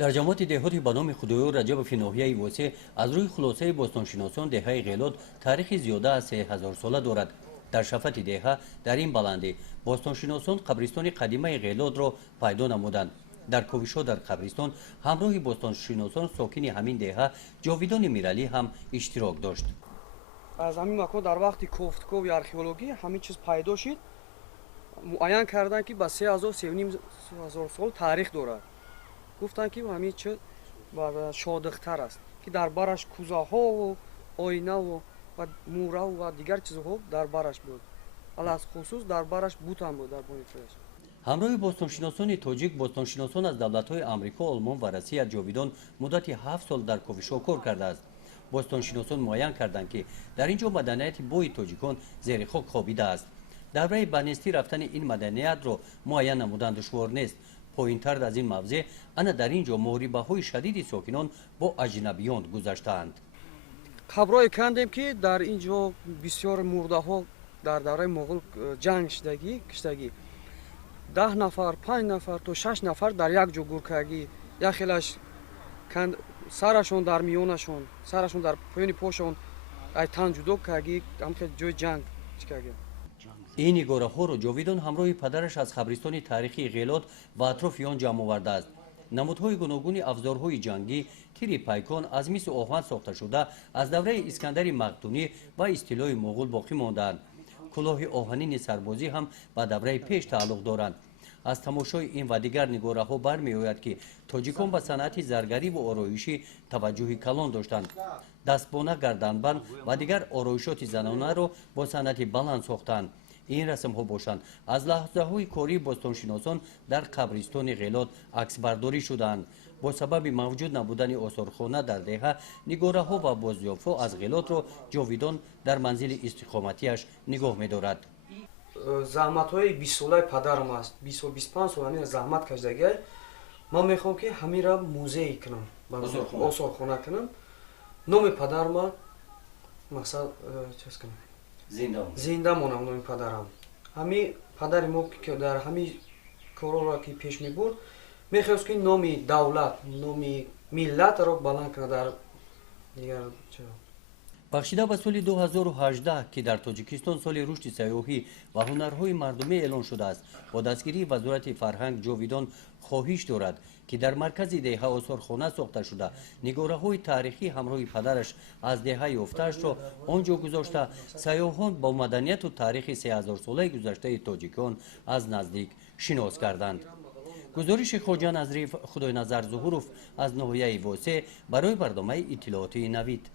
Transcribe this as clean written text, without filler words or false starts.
در جماعت دهاتی به نام خدایو رجب ناحیه واسه از روی خلاصه باستانشناسان دهه غیلات تاریخی زیاده از 3000 ساله دارد. در شفت دهه در این بلندی باستانشناسان قبرستان قدیمه غیلات را پیدا نمودند. در کوشش در قبرستان همراه باستانشناسان ساکن همین دهه جاویدان میرالی هم اشتراک داشت. از همین مکان در وقتی کوفتکو و آرکئولوژی همین چیز پیدا شد، معین کردن که با 3000 سال تاریخ دارد. گفتن که همین چه شادختر است که در برش کوزه‌ها و آینه و موره و دیگر چیزها در برش بود. از خصوص در برش بوت هم بود در بونیفرش. همراه باستانشناسان تاجیک باستانشناسان از دولت‌های آمریکا، آلمان و روسیه جاویدان مدت 7 سال در کوشش کار کرده است. باستانشناسان معین کردند که در اینجا مدنیت بوی تاجیکان زیر خاک خوابیده است. درباره بنستی رفتن این مدنیت را معین نمودن دشوار نیست. پایین‌تر از این موضع انا در اینجا محاربه‌های شدید ساکنان با اجنبیان گذشته‌اند. خبرای کندیم که در اینجا بسیار مرده‌ها در دوره مغول جنگ کشتگی 10 نفر 5 نفر تا 6 نفر در یک جا گورکگی یا خیلیش سرشون در میونشون سرشون در پایین پاشون ای تن جدا کردگی هم که جای جنگ چکردگی. این نگاره‌ها را جاویدان همراه پدرش از قبرستان تاریخی غیلات و اطراف آن جمع آورده است. نمودهای گوناگون افزارهای جنگی، تیر پیکان از مس آهن ساخته شده از دوره اسکندر مقدونی و استیلای مغول باقی ماندند. کلاه آهنین سربازی هم به دوره پیش تعلق دارند. از تماشای این و دیگر نگاره‌ها برمی‌آید که تاجیکان به صنعت زرگری و آرایشی توجه کلان داشتند. دستبانه، گردنبند و دیگر آرایشات زنانه را با صنعت بلند ساختند. این رسم‌ها باشند از لحظه‌های کاری باستانشناسان در قبرستان غیلات عکسبرداری شدند. با سبب موجود نبودن آثارخانه در دهه نگاره‌ها و بازیاف‌ها از غیلات را جاویدان در منزل استقامتیش نگاه می‌دارد. زحمت‌های 20 ساله پدرم است. 20-25 سال همین زحمت کشیدگی. من میخوام که همین را موزه کنم. آثارخانه کنم. نام پدرم مثلا چیز کنم. زنده مونم نام پدرم. همین پدر ما که در همین کارا را که پیش میبرد میخواست که نام دولت، نام ملت را بلند کنه در دیگر چه بخشیده به سال 2018 که در تاجیکستان سال رشد سیاحی و هنرهای مردمی اعلان شده است، با دستگیری وزارت فرهنگ جاویدان خواهش دارد که در مرکز دهه آثارخانه ساخته شده نگاره‌های تاریخی همراه پدرش از دهه یافته‌اش را آنجا گذاشته سیاحان با مدنیت و تاریخ 3000 ساله گذشته تاجیکان از نزدیک شناس کردند. گزارش خواجه نظریف خدای نظر ظهوروف از ناحیه واسه برای برنامه اطلاعاتی نوید.